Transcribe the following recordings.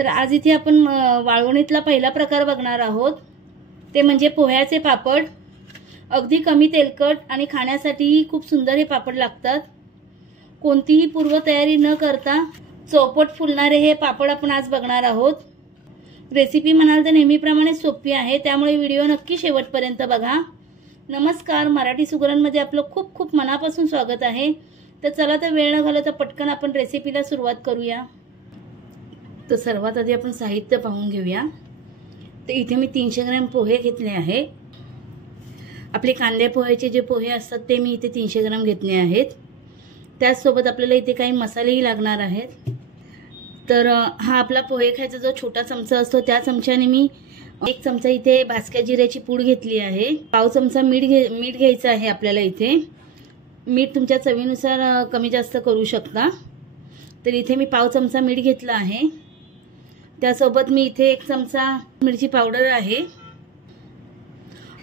तर आज इथे आपण वाळवणीतला पहिला प्रकार बघणार आहोत, ते म्हणजे पोह्याचे पापड। अगदी कमी तेलकट आणि खाण्यासाठीही खूप सुंदर हे पापड लागतात। कोणतीही पूर्वतयारी न करता चौपट फुलणारे हे पापड आपण आज बघणार आहोत। रेसिपी म्हणाल तर नेहमीप्रमाणे सोपी आहे, त्यामुळे व्हिडिओ नक्की शेवटपर्यंत बघा। नमस्कार, मराठी सुगरणमध्ये आपलं खूप खूप मनापासून स्वागत आहे। तर चला तर वेळ न घालवता पटकन आपण रेसिपीला सुरुवात करूया। तर सर्वात आधी आपण साहित्य पाहून घेऊया। तर इथे मी 300 ग्रॅम पोहे घेतले आहे। आपले कांदे पोह्याचे जे पोहे असतात ते मी इथे 300 ग्रॅम घेतले आहेत। त्याचसोबत आपल्याला इथे काही मसालेही लागणार आहेत। तर हा आपला पोहे खायचा जो छोटा चमचा असतो त्या चमच्याने मी 1 चमचा इथे भाजक्या जिऱ्याची पूड घेतली आहे। पाव चमचा मीठ घ्यायचं आहे आपल्याला। इथे मीठ तुमच्या चवीनुसार कमी जास्त करू शकता। तर इथे मी पाव चमचा मीठ घेतला आहे। त्यासोबत मी इथे 1 चमचा मिरची पावडर आहे,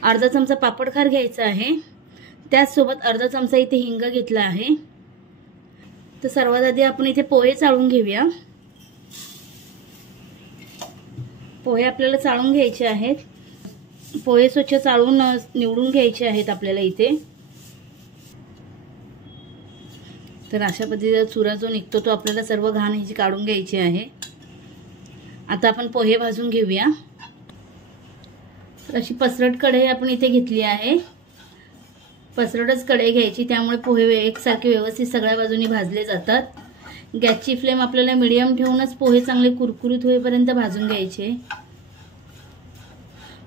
अर्धा चमचा पापड खार घ्यायचा आहे। त्याचसोबत अर्धा चमचा इथे हिंग घेतला आहे। तर सर्वात आधी आपण इथे पोहे चाळून घेऊया। पोहे आपल्याला चाळून घ्यायचे आहेत। पोहे स्वच्छ चाळून निवडून घ्यायचे आहेत आपल्याला इथे। तर अशा पद्धतीचा चुरा जो निघतो तो आपल्याला सर्व घाण ह्याची काढून घ्यायची आहे। आता आपण पोहे भाजून घेऊया। तर अशी पसरट कढई आपण इथे घेतली आहे। पसरटच कढई घ्यायची, त्यामुळे पोहे एकसारखे व्यवस्थित सगळ्या बाजूनी भाजले जातात। गॅसची फ्लेम आपल्याला मीडियम ठेवूनच पोहे चांगले कुरकुरीत होईपर्यंत भाजून घ्यायचे।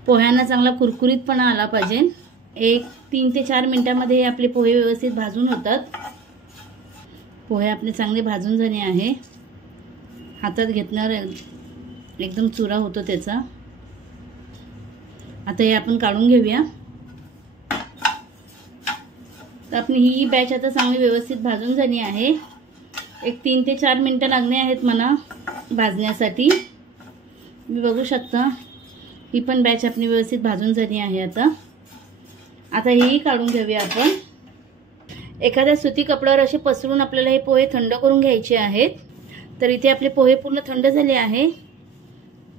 पोह्यांना चांगला कुरकुरीतपणा आला पाहिजे। 3 ते 4 मिनिटांमध्ये आपले पोहे व्यवस्थित भाजून होतात। पोहे आपले चांगले भाजून झाले आहे। हातात घेतल्यावर एकदम चुरा होतो त्याचा। आता हे आपण काढून घेऊया। तर आपली ही बॅच आता चांगली व्यवस्थित भाजून झाली आहे। 3 ते 4 मिनिटं लागणे आहेत मला भाजण्यासाठी। मी बघू शकता ही पण बॅच आपली व्यवस्थित भाजून झाली आहे। आता ही काढून घेऊया आपण। एखाद्या सुती कपड्यावर असे पसरून आपल्याला हे पोहे थंड करून घ्यायचे आहेत। तर इथे आपले पोहे पूर्ण थंड झाले आहे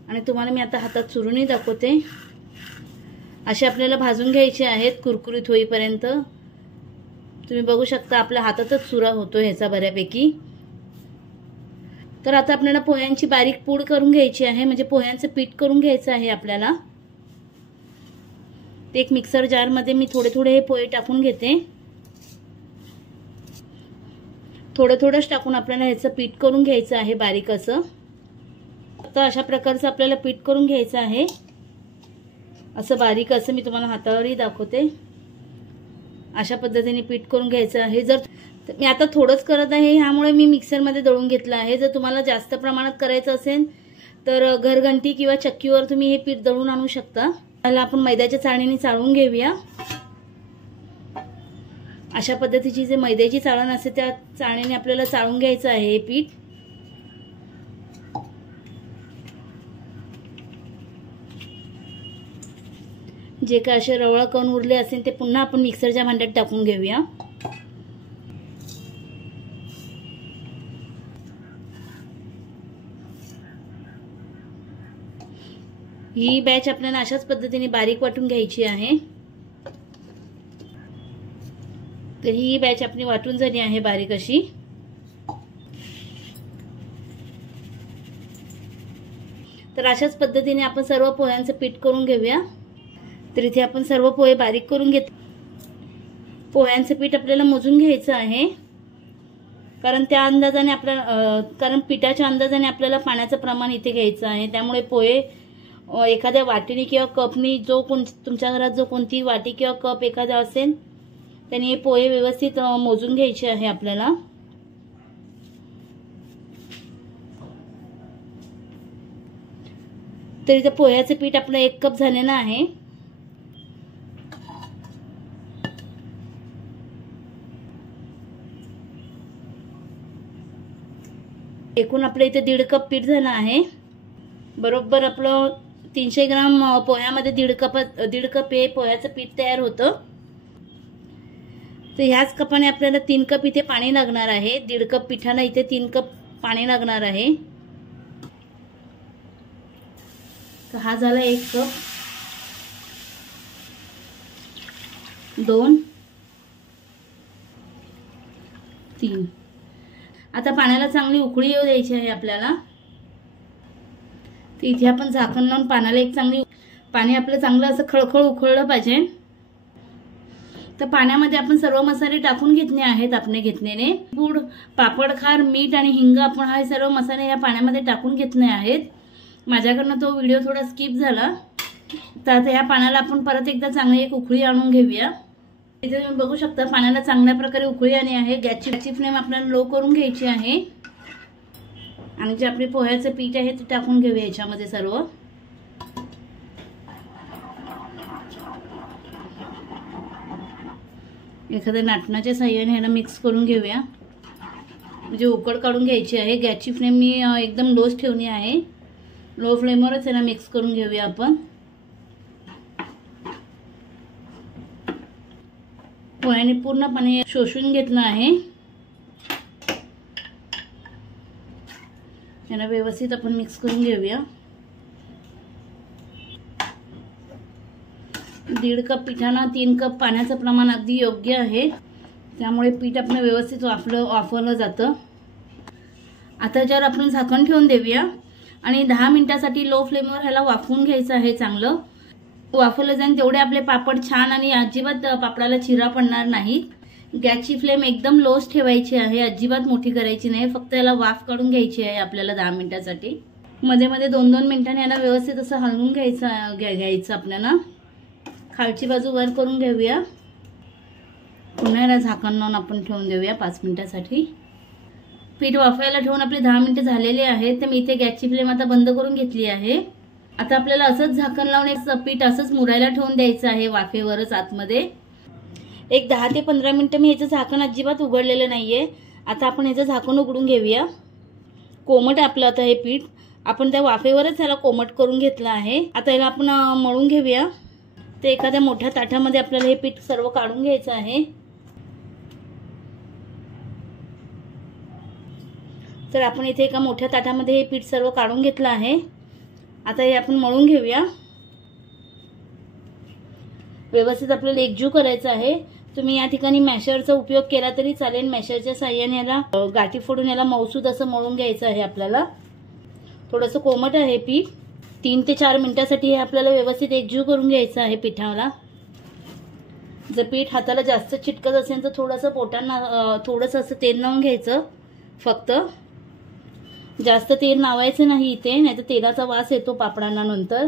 आणि तुम्हाला मी आता हातात चुरूनही दाखवते। असे आपल्याला भाजून घ्यायचे आहेत कुरकुरीत होईपर्यंत। तुम्ही बघू शकता आपल्या हातातच चुरा होतो ह्याचा बऱ्यापैकी। तर आता आपल्याला पोह्यांची बारीक पूड करून घ्यायची आहे, म्हणजे पोह्यांचं पीठ करून घ्यायचं आहे आपल्याला। एक मिक्सर जार मध्ये मी थोडे थोडे हे पोहे टाकून घेते। थोडंच टाकून आपल्याला ह्याचं पीठ करून घ्यायचं आहे बारीक असं। तर अशा प्रकारचं आपल्याला पीठ करून घ्यायचं आहे, असं बारीक असं। मी तुम्हाला हातावरही दाखवते। अशा पद्धतीने पीठ करून घ्यायचं आहे। जर मी आता थोडंच करत आहे, ह्यामुळे मी मिक्सरमध्ये दळून घेतलं आहे। जर तुम्हाला जास्त प्रमाणात करायचं असेल तर घरघंटी किंवा चक्कीवर तुम्ही हे पीठ दळून आणू शकता। त्याला आपण मैद्याच्या चाळणीने चाळून घेऊया। अशा पद्धतीची जे मैद्याची चाळण असते त्या चाळणीने आपल्याला चाळून घ्यायचं आहे हे पीठ। जे काय असे रवळ कण उरले असेल ते पुन्हा आपण मिक्सरच्या भांड्यात टाकून घेऊया। ही बॅच आपल्याला अशाच पद्धतीने बारीक वाटून घ्यायची आहे। तर ही बॅच आपली वाटून झाली आहे बारीक अशी। तर अशाच पद्धतीने आपण सर्व पोह्यांचं पीठ करून घेऊया। तर इथे आपण सर्व पोहे बारीक करून घेत। पोह्यांचं पीठ आपल्याला मोजून घ्यायचं आहे, कारण त्या अंदाजाने कारण पिठाच्या अंदाजाने आपल्याला पाण्याचं प्रमाण इथे घ्यायचं आहे। त्यामुळे पोहे एखाद्या वाटीने किंवा कपनी, तुमच्या घरात जो कोणती वाटी किंवा कप एखादा असेल त्याने हे पोहे व्यवस्थित मोजून घ्यायचे आहे आपल्याला। तर इथे पोह्याचं पीठ आपलं 1 कप झालेलं आहे। एकूण आपल्या इथे 1.5 कप पीठ झालं आहे। बरोबर आपलं 300 ग्राम पोह्यामध्ये 1.5 कप हे पोह्याचं पीठ तयार होतं। तर ह्याच कपाने आपल्याला 3 कप इथे पाणी लागणार आहे। 1.5 कप पिठाला इथे 3 कप पाणी लागणार आहे। तर हा झाला 1 कप, 2, 3. आता पाण्याला चांगली उकळी येऊ द्यायची आहे आपल्याला. तर इथे आपण झाकण लावून पाण्याला पाणी आपलं चांगलं असं खळखळ उकळलं पाहिजे. तर पाण्यामध्ये आपण सर्व मसाले टाकून घेतले आहेत. आपण घेतलेले पूड, पापड खार, मीठ आणि हिंग आपण हा सर्व मसाले या पाण्यामध्ये टाकून घेतले आहेत. माझ्याकडनं तो व्हिडिओ थोडा स्किप झाला. तर आता या पाण्याला आपण परत एकदा चांगली एक उकळी आणून घेऊया. इथे तुम्ही बघू शकता पाण्याला चांगल्या प्रकारे उकळी आली आहे. गॅसची फ्लेम आपल्याला लो करून घ्यायची आहे आणि जे आपले पोह्याचं पीठ आहे ते टाकून घेऊया याच्यामध्ये सर्व. एखाद्या नाटणाच्या साह्याने याला मिक्स करून घेऊया. म्हणजे उकड काढून घ्यायची आहे. गॅसची फ्लेम मी एकदम लोच ठेवली आहे. लो फ्लेमवरच याला मिक्स करून घेऊया आपण. पोह्याने पूर्णपणे शोषून घेतलं आहे. याला व्यवस्थित आपण मिक्स करून घेऊया. 1.5 कप पिठाला 3 कप पाण्याचं प्रमाण अगदी योग्य आहे. त्यामुळे पीठ आपलं व्यवस्थित वाफवलं जातं. आता याच्यावर आपण झाकण ठेवून देऊया आणि 10 मिनिटासाठी लो फ्लेमवर ह्याला वाफवून घ्यायचं आहे. चांगलं वाफवलं जाईल तेवढे आपले पापड छान आणि अजिबात पापडाला चिरा पडणार नाही. गॅसची फ्लेम एकदम लोच ठेवायची आहे. अजिबात मोठी करायची नाही. फक्त याला वाफ काढून घ्यायची आहे आपल्याला 10 मिनिटासाठी. मध्ये मध्ये 2-2 मिनिटांनी याला व्यवस्थित असं हलवून घ्यायचं आपल्याला. खालची बाजू वर करून घेऊया. पुन्हा याला झाकण लावून आपण ठेवून देऊया 5 मिनिटासाठी. पीठ वाफायला ठेवून आपले 10 मिनिटं झालेले आहेत. तर मी इथे गॅसची फ्लेम आता बंद करून घेतली आहे. आता आपल्याला असंच झाकण लावून एक पीठ असंच मुरायला ठेवून द्यायचं आहे वाफेवरच आतमध्ये. एक 10 ते 15 मिनिटं मी ह्याचं झाकण अजिबात उघडलेलं नाहीये. आता आपण ह्याचं झाकण उघडून घेऊया. कोमट आपलं आता हे पीठ आपण त्या वाफेवरच ह्याला कोमट करून घेतलं आहे. आता याला आपण मळून घेऊया. तर एखाद्या मोठ्या ताटामध्ये आपल्याला हे पीठ सर्व काढून घ्यायचं आहे. तर आपण इथे एका मोठ्या ताटामध्ये हे पीठ सर्व काढून घेतलं आहे. आता हे आपण मळून घेऊया. व्यवस्थित आपल्याला एकजीव करायचं आहे. तुम्ही या ठिकाणी मॅशरचा उपयोग केला तरी चालेल. मॅशरच्या साहाय्याने याला गाठी फोडून याला मऊसूद असं मळून घ्यायचं आहे आपल्याला. थोडंसं कोमट आहे पीठ. 3 ते 4 मिनिटासाठी हे आपल्याला व्यवस्थित एकजीव करून घ्यायचं आहे पिठाला. जर पीठ हाताला जास्त चिटकत असेल तर थोडंसं पोटांना थोडंसं असं तेल लावून घ्यायचं. फक्त जास्त तेल लावायचं नाही इथे, नाहीतर तेलाचा वास येतो पापडांना नंतर.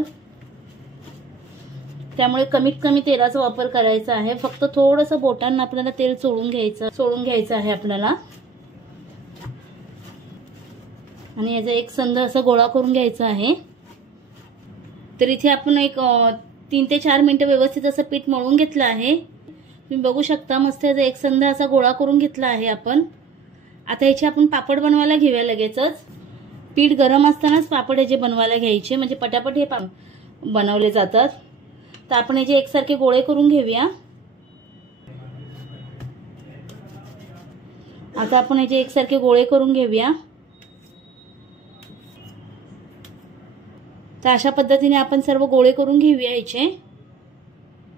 त्यामुळे कमीत कमी तेलाचा वापर करायचा आहे. फक्त थोडंसं बोटांना आपल्याला तेल सोडून घ्यायचं आहे आपल्याला. आणि याचा एक संध असा गोळा करून घ्यायचा आहे. तर इथे आपण एक 3 ते 4 मिनिटं व्यवस्थित असं पीठ मळून घेतलं आहे. तुम्ही बघू शकता मस्त याचा एक संध असा गोळा करून घेतला आहे आपण. आता याचे आपण पापड बनवायला घेऊया लगेचच. पीठ गरम असतानाच पापड याचे बनवायला घ्यायचे, म्हणजे पटापट हे बनवले जातात. तर आपण याचे एकसारखे गोळे करून घेऊया. आता आपण याचे एकसारखे गोळे करून घेऊया. तर अशा पद्धतीने आपण सर्व गोळे करून घेऊया याचे.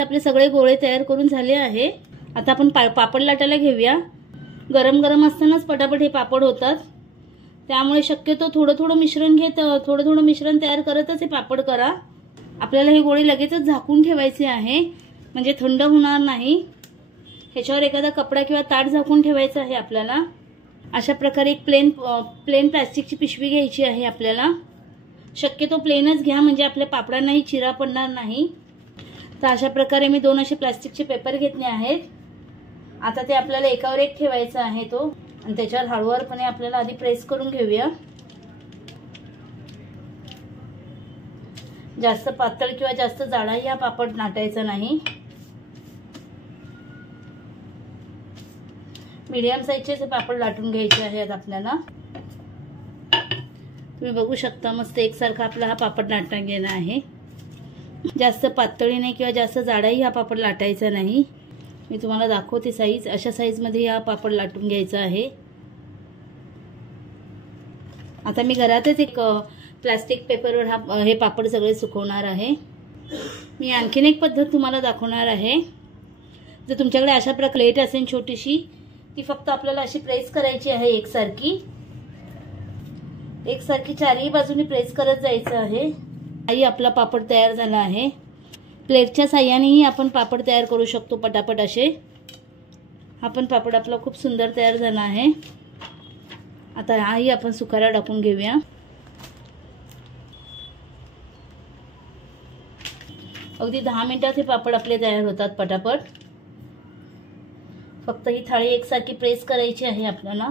आपले सगळे गोळे तयार करून झाले आहे. आता आपण पापड लाटायला घेऊया. गरम गरम असतानाच पटापट हे पापड होतात. त्यामुळे शक्यतो थोडं थोडं मिश्रण तयार करतच हे पापड करा. आपल्याला हे गोळे लगेचच झाकून ठेवायचे आहे, म्हणजे थंड होणार नाही. ह्याच्यावर एखादा कपडा किंवा ताट झाकून ठेवायचं आहे आपल्याला. अशा प्रकारे एक प्लेन प्लास्टिकची पिशवी घ्यायची आहे आपल्याला. शक्यतो प्लेनच घ्या, म्हणजे आपल्या पापडांनाही चिरा पडणार नाही. तर अशा प्रकारे मी 2 असे प्लास्टिकचे पेपर घेतले आहेत. आता ते आपल्याला एकावर एक ठेवायचा आहे तो, आणि त्याच्यावर हळूवारपणे आपल्याला आधी प्रेस करून घेऊया. जास्त पातळ किंवा जास्त जाडाही हा पापड लाटायचा नाही. मीडियम साईजचे पापड लाटून घ्यायचे आहेत आपल्याला. तुम्ही बघू शकता मस्त एकसारखा आपला हा पापड लाटला गेला आहे. जास्त पातळी नाही किंवा जास्त जाडाही हा पापड लाटायचा नाही. मी तुम्हाला दाखवते साईज. अशा साईजमध्ये हा पापड लाटून घ्यायचा आहे. आता मी घरातच एक प्लास्टिक पेपरवर हे पापड सगळे सुकवणार आहे। मी आणखीन एक पद्धत तुम्हाला दाखवणार आहे। जर तुमच्याकडे अशा प्रकारे प्लेट असेल छोटीशी, ती फक्त आपल्याला अशी प्रेस करायची आहे एकसारखी चारही बाजूनी प्रेस करत जायचं आहे। आई आपला पापड तयार झाला आहे। प्लेटच्या साह्यानेही आपण पापड तयार करू शकतो पटापट असे। हा पण पापड आपला खूप सुंदर तयार झाला आहे। आता आई आपण सुकारा टाकून घेऊया। अगदी 10 मिनिटात हे पापड आपले तयार होतात पटापट। फक्त ही थाळी एकसारखी प्रेस करायची आहे आपल्याला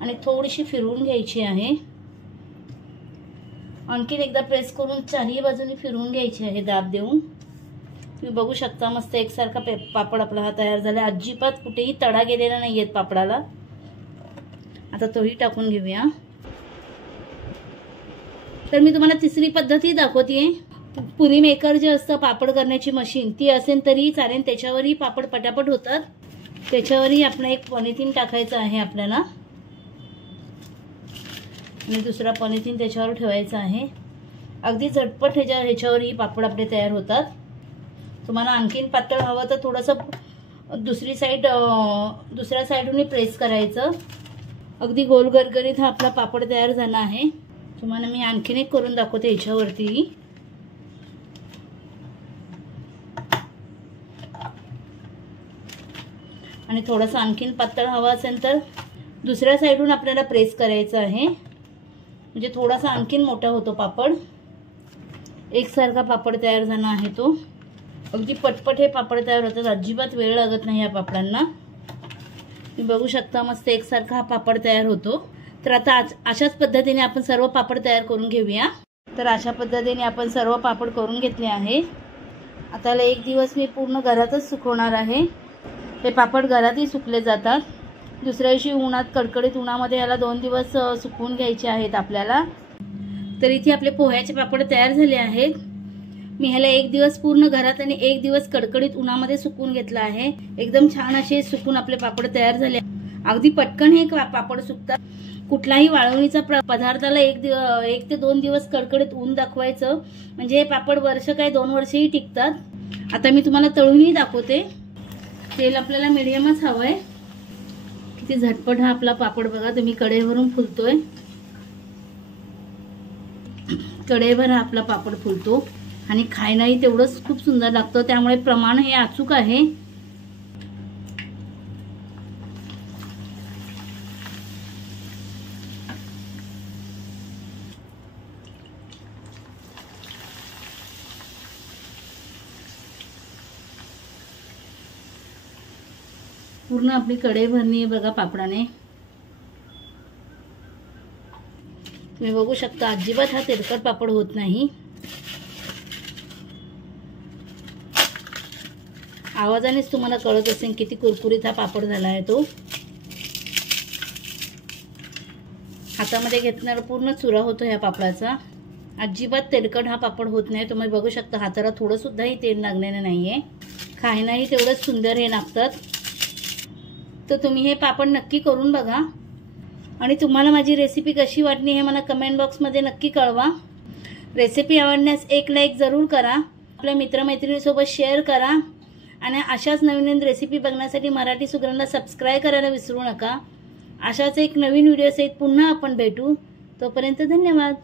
आणि थोडीशी फिरवून घ्यायची आहे। आणखीन एकदा प्रेस करून चारही बाजूनी फिरवून घ्यायची आहे दाब देऊन। तुम्ही बघू शकता मस्त एकसारखा पापड आपला हा तयार झाला। अजिबात कुठेही तडा गेलेला नाहीये पापडाला। आता तोही टाकून घेऊया। तर मी तुम्हाला तिसरी पद्धतही दाखवतेय। पुरी मेकर जे असतं पापड करण्याची मशीन, ती असेल तरी चालेल, त्याच्यावरही पापड पटापट होतात। त्याच्यावरही आपण एक पॉलिथिन टाकायचं आहे आपल्याला आणि दुसरा पॉलिथिन त्याच्यावर ठेवायचा आहे। अगदी झटपट ह्याच्यावरही पापड आपले तयार होतात। तुम्हाला आणखीन पातळ हवं तर थोडंसं दुसऱ्या साईडून प्रेस करायचं। अगदी गोल गरगरीत हा आपला पापड तयार झाला आहे। तुम्हाला मी आणखीन एक करून दाखवते ह्याच्यावरती। आणि थोडंसं आणखीन पातळ हवा असेल तर दुसऱ्या साईडून आपल्याला प्रेस करायचं आहे, म्हणजे थोडासा आणखीन मोठा होतो पापड। एकसारखा पापड तयार झाला आहे तो। अगदी पटपट हे पापड तयार होतात, अजिबात वेळ लागत नाही या पापडांना। तुम्ही बघू शकता मस्त एकसारखा हा पापड तयार होतो। तर आता अशाच पद्धतीने आपण सर्व पापड तयार करून घेऊया। तर अशा पद्धतीने आपण सर्व पापड करून घेतले आहे। आता एक दिवस मी पूर्ण घरातच सुकवणार आहे। हे पापड घरातही सुकले जातात। दुसऱ्या दिवशी उन्हात, कडकडीत उन्हामध्ये याला 2 दिवस सुकवून घ्यायचे आहेत आपल्याला। तर इथे आपले पोह्याचे पापड तयार झाले आहेत। मी ह्याला 1 दिवस पूर्ण घरात आणि 1 दिवस कडकडीत उन्हामध्ये सुकवून घेतला आहे। एकदम छान असे सुकून आपले पापड तयार झाले। अगदी पटकन हे पापड सुकतात। कुठलाही वाळवणीचा पदार्थाला 1 ते 2 दिवस कडकडीत ऊन दाखवायचं, म्हणजे हे पापड वर्ष काय 2 वर्षही टिकतात। आता मी तुम्हाला तळूनही दाखवते। तेल आपल्याला मीडियमच हवंय। किती झटपट हा आपला पापड बघा तुम्ही, कढईवरून फुलतोय। कढईभर हा आपला पापड फुलतो आणि खायलाही तेवढंच खूप सुंदर लागतं। त्यामुळे प्रमाण हे अचूक आहे। पूर्ण आपली कढई भरणी आहे बघा पापडाने। तुम्ही बघू शकता अजिबात हा तेलकट पापड होत नाही। आवाजानेच तुम्हाला कळत असेल किती कुरकुरीत हा पापड झाला आहे तो। हातामध्ये घेतल्यावर पूर्ण चुरा होतो ह्या पापडाचा। अजिबात तेलकट हा पापड होत नाही। तुम्ही बघू शकता हाताला थोडं सुद्धाही तेल लागलेलं नाहीये। खायलाही तेवढंच सुंदर हे लागतात। तर तुम्ही हे पापड नक्की करून बघा आणि तुम्हाला माझी रेसिपी कशी वाटली हे मला कमेंट बॉक्समध्ये नक्की कळवा। रेसिपी आवडल्यास एक लाईक जरूर करा, आपल्या मित्रमैत्रिणींसोबत शेअर करा आणि अशाच नवीन रेसिपी बघण्यासाठी मराठी सुगरणला सबस्क्राईब करायला विसरू नका। अशाच एक नवीन व्हिडिओ सहित पुन्हा आपण भेटू। तोपर्यंत धन्यवाद।